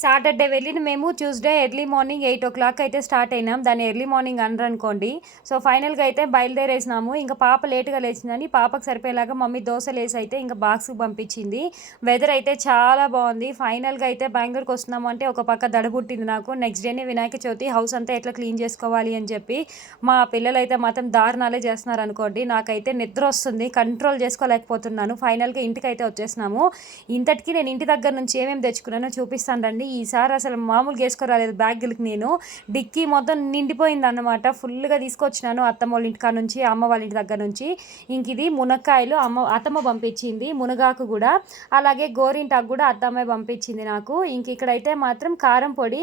Saturday వెళ్ళిన మేము Tuesday early morning 8 అయితే స్టార్ట్ అయినాం. దాన్ని ఎర్లీ మార్నింగ్ అనరనుకోండి. సో ఫైనల్గా అయితే బయలుదేరేసినాము. ఇంకా పాప లేట్గా లేచిందని పాపకు సరిపోయేలాగా మమ్మీ దోశలు వేసి అయితే ఇంకా బాక్స్కి పంపించింది. వెదర్ అయితే చాలా బాగుంది. ఫైనల్గా అయితే బెంగళూరుకి వస్తున్నాము అంటే ఒక పక్క దడబుట్టింది నాకు. నెక్స్ట్ డేనే వినాయక చవితి, హౌస్ అంతా ఎట్లా క్లీన్ చేసుకోవాలి అని చెప్పి మా పిల్లలు అయితే మాత్రం దారుణాలే చేస్తున్నారు అనుకోండి. నాకైతే నిద్ర వస్తుంది, కంట్రోల్ చేసుకోలేకపోతున్నాను. ఫైనల్గా ఇంటికి అయితే వచ్చేసినాము. ఇంతటికి నేను ఇంటి దగ్గర నుంచి ఏమేమి తెచ్చుకున్నానో చూపిస్తాను రండి. ఈసారి అసలు మామూలుగా వేసుకోరాలేదు. బ్యాగులకి నేను డిక్కీ మొత్తం నిండిపోయింది అన్నమాట. ఫుల్గా తీసుకొచ్చినాను అత్తమ్మ వాళ్ళ ఇంటికాడ నుంచి, అమ్మ వాళ్ళ ఇంటి దగ్గర నుంచి. ఇంక ఇది మునక్కాయలు అత్తమ్మ పంపించింది, మునగాకు కూడా, అలాగే గోరింటాకు కూడా అత్తమ్మ పంపించింది నాకు. ఇంక ఇక్కడైతే మాత్రం కారం పొడి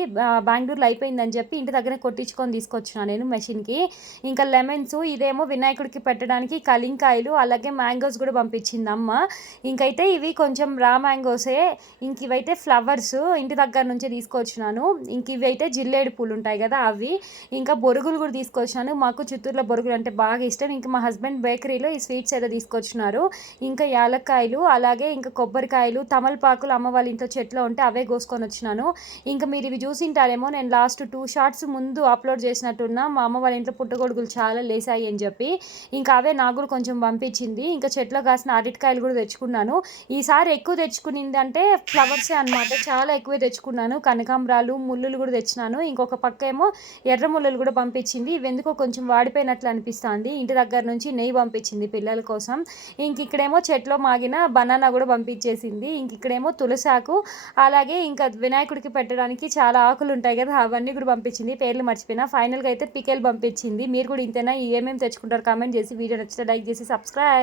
బెంగళూరులో అయిపోయిందని చెప్పి ఇంటి దగ్గర కొట్టించుకొని తీసుకొచ్చినాను నేను మెషిన్కి. ఇంకా లెమన్స్, ఇదేమో వినాయకుడికి పెట్టడానికి కలింకాయలు, అలాగే మ్యాంగోస్ కూడా పంపించింది అమ్మ. ఇంకైతే ఇవి కొంచెం రా మ్యాంగోసే. ఇంక ఇవైతే ఫ్లవర్స్ ఇంటి దగ్గర నుంచి తీసుకొచ్చినాను. ఇంక ఇవి అయితే జిల్లేడు పూలు ఉంటాయి కదా అవి. ఇంకా బొరుగులు కూడా తీసుకొచ్చినాను. మాకు చిత్తూరులో బొరుగులు అంటే బాగా ఇష్టం. ఇంకా మా హస్బెండ్ బేకరీలో ఈ స్వీట్స్ అయితే తీసుకొచ్చినారు. ఇంకా యాలక్కాయలు, అలాగే ఇంకా కొబ్బరికాయలు, తమలపాకులు అమ్మ వాళ్ళ ఇంట్లో చెట్లో ఉంటే అవే కోసుకొని వచ్చినాను. ఇంకా మీరు ఇవి చూసింటారేమో, నేను లాస్ట్ 2 షార్ట్స్ ముందు అప్లోడ్ చేసినట్టున్నా. మా అమ్మ వాళ్ళ ఇంట్లో పుట్టగొడుగులు చాలా లేసాయి అని చెప్పి ఇంకా అవే నాకు కూడా కొంచెం పంపించింది. ఇంకా చెట్లో కాసిన అరటికాయలు కూడా తెచ్చుకున్నాను. ఈసారి ఎక్కువ తెచ్చుకునింది అంటే ఫ్లవర్సే అనమాట. చాలా ఎక్కువే తెచ్చుకున్నాను. కనకాంబరాలు, ముళ్ళులు కూడా తెచ్చినాను. ఇంకొక పక్క ఏమో ఎర్ర ముళ్ళులు కూడా పంపించింది. ఇవి ఎందుకో కొంచెం వాడిపోయినట్లు అనిపిస్తుంది. ఇంటి దగ్గర నుంచి నెయ్యి పంపించింది పిల్లల కోసం. ఇంక ఇక్కడేమో చెట్లో మాగిన బనానా కూడా పంపించేసింది. ఇంక ఇక్కడేమో తులసాకు, అలాగే ఇంకా వినాయకుడికి పెట్టడానికి చాలా ఆకులు ఉంటాయి కదా అవన్నీ కూడా పంపించింది. పేర్లు మర్చిపోయినా. ఫైనల్గా అయితే పికెల్ పంపించింది. మీరు కూడా ఇంతేనా? ఏమేమి తెచ్చుకుంటారు కామెంట్ చేసి, వీడియో నచ్చితే లైక్ చేసి సబ్స్క్రైబ్.